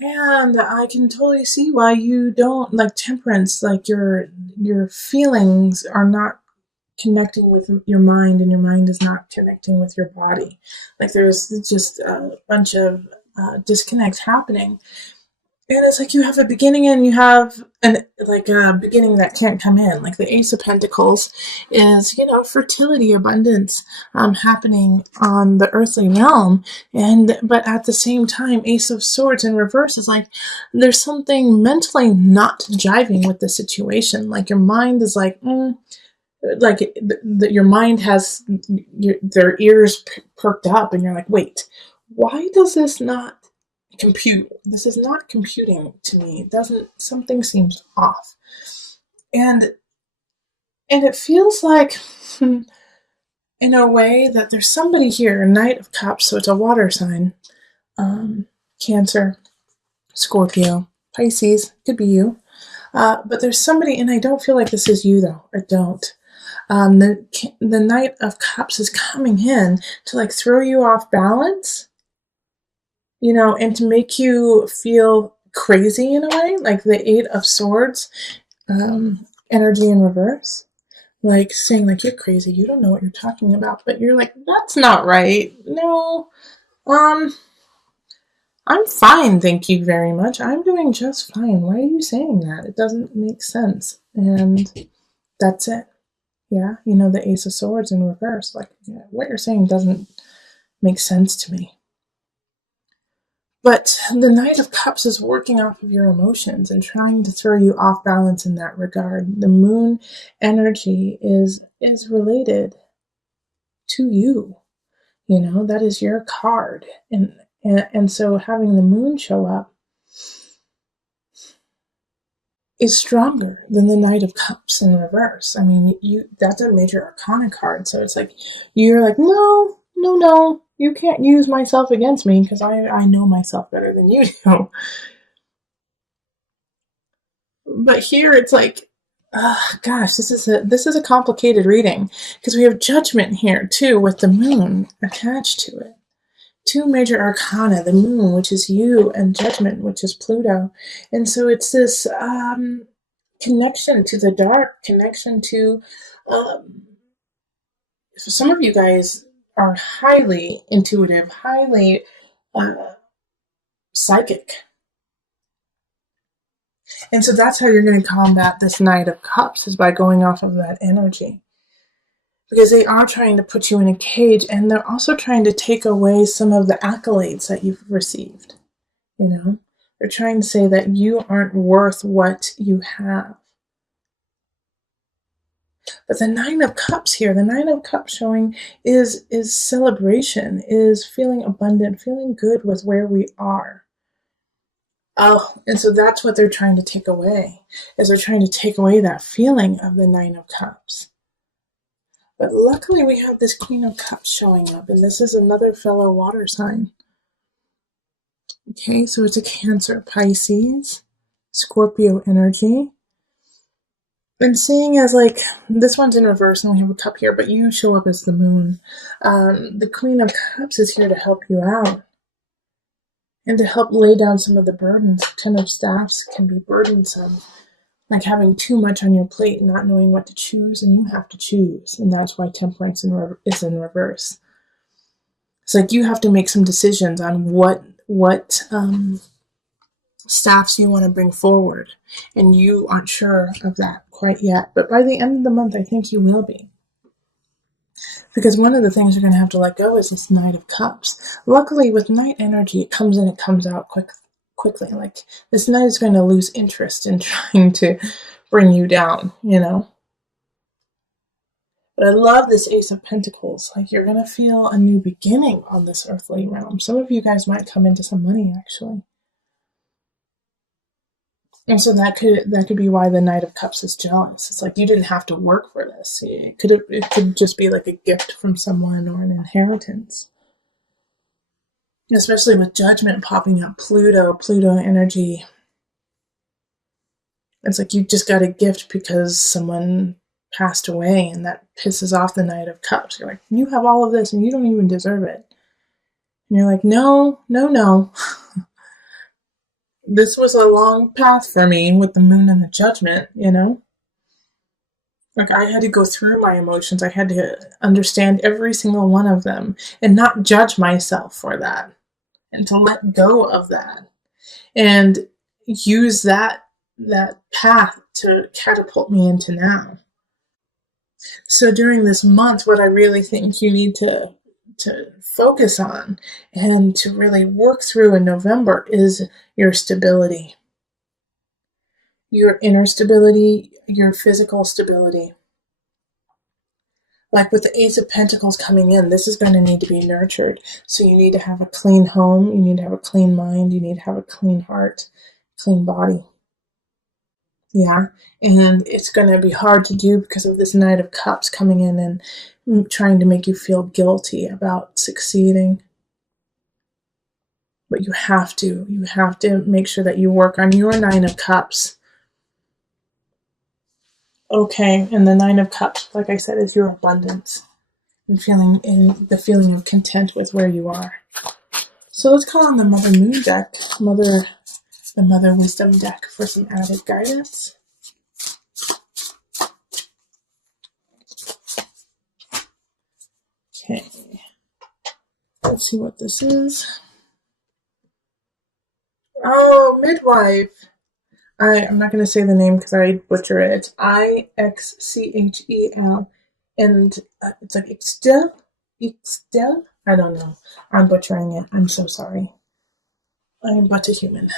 And I can totally see why you don't like temperance, like your feelings are not connecting with your mind, and your mind is not connecting with your body. Like there's just a bunch of disconnect happening. And it's like you have a beginning and you have a beginning that can't come in. Like the Ace of Pentacles is, fertility, abundance happening on the earthly realm. But at the same time, Ace of Swords in reverse is like there's something mentally not jiving with the situation. Like your mind is like, your mind has their ears perked up, and you're like, wait, why does this not compute? This is not computing to me. It doesn't. Something seems off, and it feels like, in a way, that there's somebody here. Knight of Cups, so it's a water sign. Cancer, Scorpio, Pisces, could be you. But there's somebody, and I don't feel like this is you though. I don't. The Knight of Cups is coming in to like throw you off balance, and to make you feel crazy in a way, like the Eight of Swords energy in reverse, like saying like, you're crazy, you don't know what you're talking about, but you're like, that's not right. No, I'm fine, thank you very much. I'm doing just fine. Why are you saying that? It doesn't make sense. And that's it. Yeah, the Ace of Swords in reverse. Like, what you're saying doesn't make sense to me. But the Knight of Cups is working off of your emotions and trying to throw you off balance in that regard. The moon energy is related to you. That is your card. And so having the moon show up is stronger than the Knight of Cups in reverse. I mean, that's a major arcana card. So it's like, you're like, no, no, no, you can't use myself against me because I know myself better than you do. But here it's like, gosh, this is a complicated reading because we have Judgment here too with the moon attached to it. Two major arcana, the moon, which is you, and Judgment, which is Pluto. And so it's this connection to the dark, connection to some of you guys are highly intuitive, highly psychic. And so that's how you're going to combat this Knight of Cups, is by going off of that energy. Because they are trying to put you in a cage, and they're also trying to take away some of the accolades that you've received. They're trying to say that you aren't worth what you have. But the Nine of Cups here, the Nine of Cups showing is celebration, is feeling abundant, feeling good with where we are. Oh, and so that's what they're trying to take away, is they're trying to take away that feeling of the Nine of Cups. But luckily we have this Queen of Cups showing up, and this is another fellow water sign. Okay, so it's a Cancer, Pisces, Scorpio energy. And seeing as like, this one's in reverse and we have a cup here, but you show up as the moon. The Queen of Cups is here to help you out and to help lay down some of the burdens. Ten of Staffs can be burdensome, like having too much on your plate and not knowing what to choose, and you have to choose. And that's why Temperance is in reverse. It's like you have to make some decisions on what staffs you want to bring forward, and you aren't sure of that quite yet, but by the end of the month I think you will be, because one of the things you're going to have to let go is this Knight of Cups. Luckily with Knight energy, it comes in, it comes out quickly. Like this Knight is going to lose interest in trying to bring you down, But I love this Ace of Pentacles. Like you're going to feel a new beginning on this earthly realm. Some of you guys might come into some money actually. And so that could be why the Knight of Cups is jealous. It's like you didn't have to work for this. It could just be like a gift from someone or an inheritance. Especially with Judgment popping up, Pluto energy. It's like you just got a gift because someone passed away, and that pisses off the Knight of Cups. You're like, you have all of this and you don't even deserve it. And you're like, no, no, no. This was a long path for me with the moon and the judgment, you know? Like, I had to go through my emotions. I had to understand every single one of them and not judge myself for that and to let go of that and use that path to catapult me into now. So during this month, what I really think you need to focus on and to really work through in November is your stability, your inner stability, your physical stability. Like with the Ace of Pentacles coming in, this is going to need to be nurtured. So you need to have a clean home, you need to have a clean mind, you need to have a clean heart, clean body. Yeah, and it's going to be hard to do because of this Knight of Cups coming in and trying to make you feel guilty about succeeding. But you have to make sure that you work on your Nine of Cups. Okay, and the Nine of Cups, like I said, is your abundance and the feeling of content with where you are. So let's call on the Mother Moon deck, the Mother Wisdom deck for some added guidance. Okay, let's see what this is. Oh, Midwife. I'm not going to say the name because I butcher it. It's Ixchel, and it's like Ixtel. I don't know. I'm butchering it. I'm so sorry. I am but a human.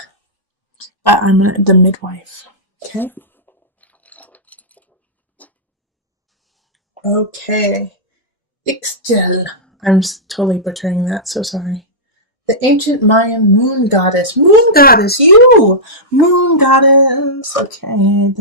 I'm the midwife. Okay. Okay. Ixchel. I'm totally butchering that. So sorry. The ancient Mayan moon goddess. Moon goddess, you! Moon goddess. Okay.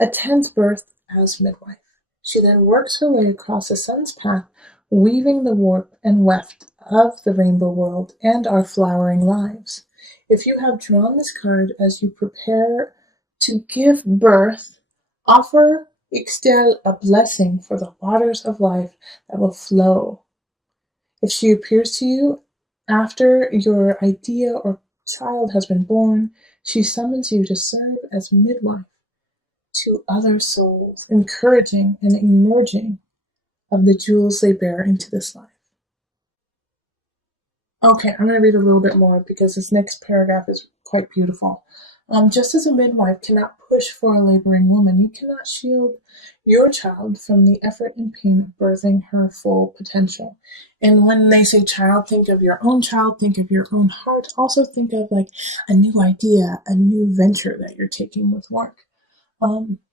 Attends birth as midwife. She then works her way across the sun's path, weaving the warp and weft of the rainbow world and our flowering lives. If you have drawn this card as you prepare to give birth, offer Ixtel a blessing for the waters of life that will flow. If she appears to you after your idea or child has been born, she summons you to serve as midwife to other souls, encouraging and emerging of the jewels they bear into this life. Okay, I'm going to read a little bit more because this next paragraph is quite beautiful. Just as a midwife cannot push for a laboring woman, you cannot shield your child from the effort and pain of birthing her full potential. And when they say child, think of your own child, think of your own heart. Also think of like a new idea, a new venture that you're taking with work.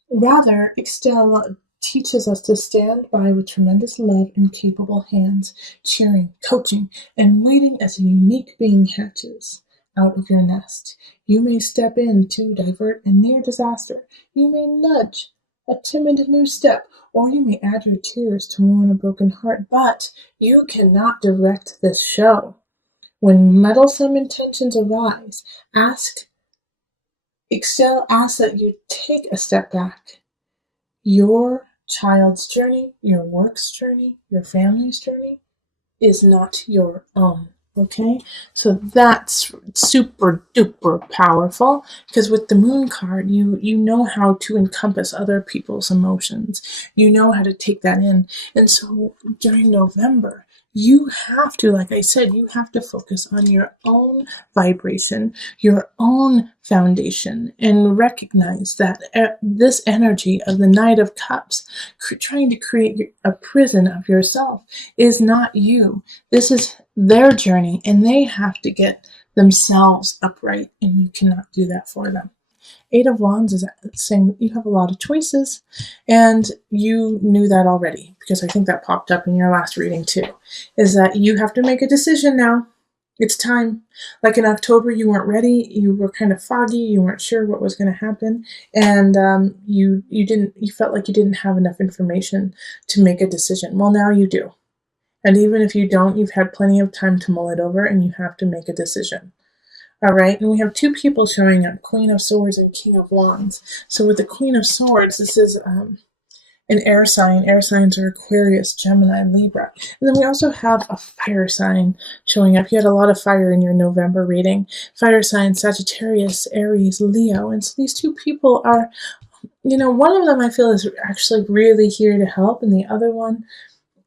Rather, Ixtel teaches us to stand by with tremendous love and capable hands, cheering, coaching, and waiting as a unique being hatches out of your nest. You may step in to divert a near disaster. You may nudge a timid new step, or you may add your tears to mourn a broken heart, but you cannot direct this show. When meddlesome intentions arise, Ixtel asks that you take a step back. Your child's journey, your work's journey, your family's journey is not your own. Okay, so that's super duper powerful because with the moon card, you know how to encompass other people's emotions. You know how to take that in, and so during November, you have to, like I said, you have to focus on your own vibration, your own foundation, and recognize that this energy of the Knight of Cups, trying to create a prison of yourself, is not you. This is their journey, and they have to get themselves upright, and you cannot do that for them. Eight of Wands is saying that you have a lot of choices, and you knew that already because I think that popped up in your last reading too, is that you have to make a decision now. It's time. Like in October, you weren't ready. You were kind of foggy. You weren't sure what was going to happen, and you felt like you didn't have enough information to make a decision. Well, now you do. And even if you don't, you've had plenty of time to mull it over, and you have to make a decision. All right, and we have two people showing up, Queen of Swords and King of Wands. So with the Queen of Swords, this is An air sign. Air signs are Aquarius, Gemini, Libra. And then we also have a fire sign showing up. You had a lot of fire in your November reading. Fire sign, Sagittarius, Aries, Leo. And so these two people are, one of them I feel is actually really here to help, and the other one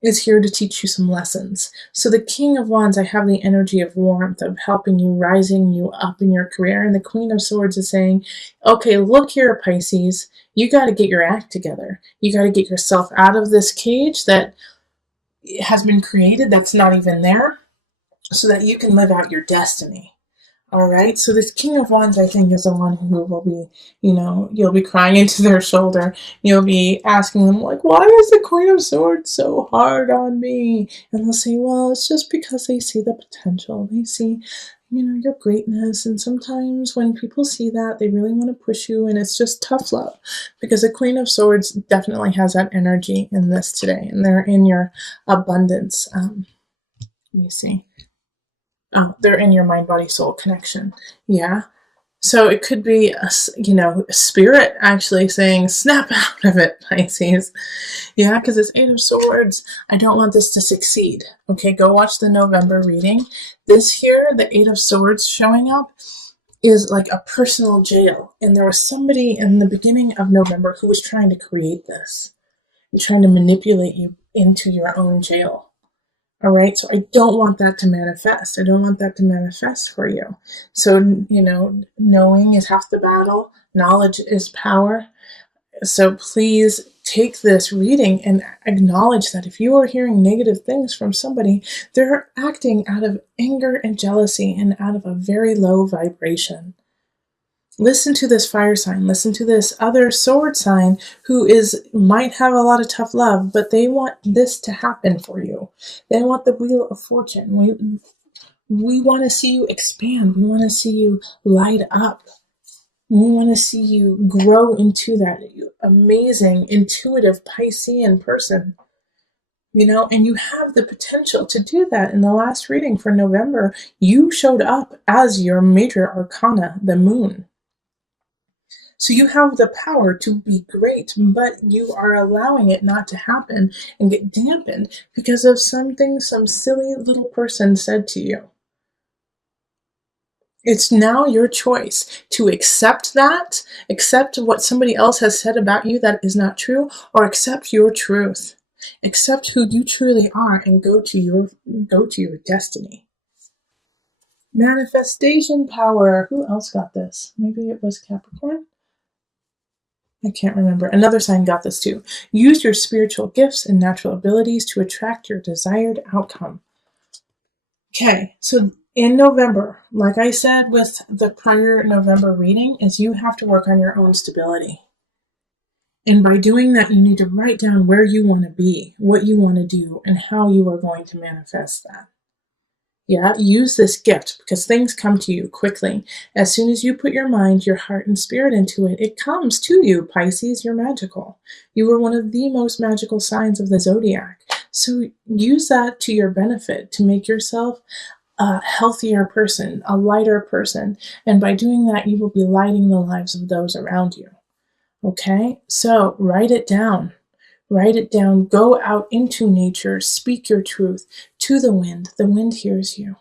is here to teach you some lessons. So the King of Wands, I have the energy of warmth, of helping you, rising you up in your career. And the Queen of Swords is saying, okay, look here, Pisces, you got to get your act together. You got to get yourself out of this cage that has been created that's not even there, so that you can live out your destiny. All right, so this King of Wands, I think, is the one who will be, you'll be crying into their shoulder. You'll be asking them, like, why is the Queen of Swords so hard on me? And they'll say, well, it's just because they see the potential. They see, your greatness. And sometimes when people see that, they really want to push you, and it's just tough love. Because the Queen of Swords definitely has that energy in this today, and they're in your abundance. Let me see. Oh, they're in your mind, body, soul connection. Yeah. So it could be a spirit actually saying, snap out of it, Pisces. Yeah, because it's 8 of Swords. I don't want this to succeed. Okay, go watch the November reading. This here, the 8 of Swords showing up, is like a personal jail. And there was somebody in the beginning of November who was trying to create this and trying to manipulate you into your own jail. All right, so I don't want that to manifest. I don't want that to manifest for you. So, knowing is half the battle. Knowledge is power. So please take this reading and acknowledge that if you are hearing negative things from somebody, they're acting out of anger and jealousy and out of a very low vibration. Listen to this fire sign. Listen to this other sword sign who might have a lot of tough love, but they want this to happen for you. They want the wheel of fortune. We want to see you expand. We want to see you light up. We want to see you grow into that amazing, intuitive Piscean person. And you have the potential to do that. In the last reading for November, you showed up as your major arcana, the moon. So you have the power to be great, but you are allowing it not to happen and get dampened because of something some silly little person said to you. It's now your choice to accept that, accept what somebody else has said about you that is not true, or accept your truth. Accept who you truly are and go to your destiny. Manifestation power. Who else got this? Maybe it was Capricorn? I can't remember. Another sign got this too. Use your spiritual gifts and natural abilities to attract your desired outcome. Okay, so in November, like I said with the prior November reading, is you have to work on your own stability. And by doing that, you need to write down where you want to be, what you want to do, and how you are going to manifest that. Yeah, use this gift because things come to you quickly. As soon as you put your mind, your heart, and spirit into it, it comes to you, Pisces. You're magical. You are one of the most magical signs of the zodiac. So use that to your benefit to make yourself a healthier person, a lighter person. And by doing that, you will be lighting the lives of those around you. Okay, so write it down. Write it down. Go out into nature. Speak your truth to the wind. The wind hears you.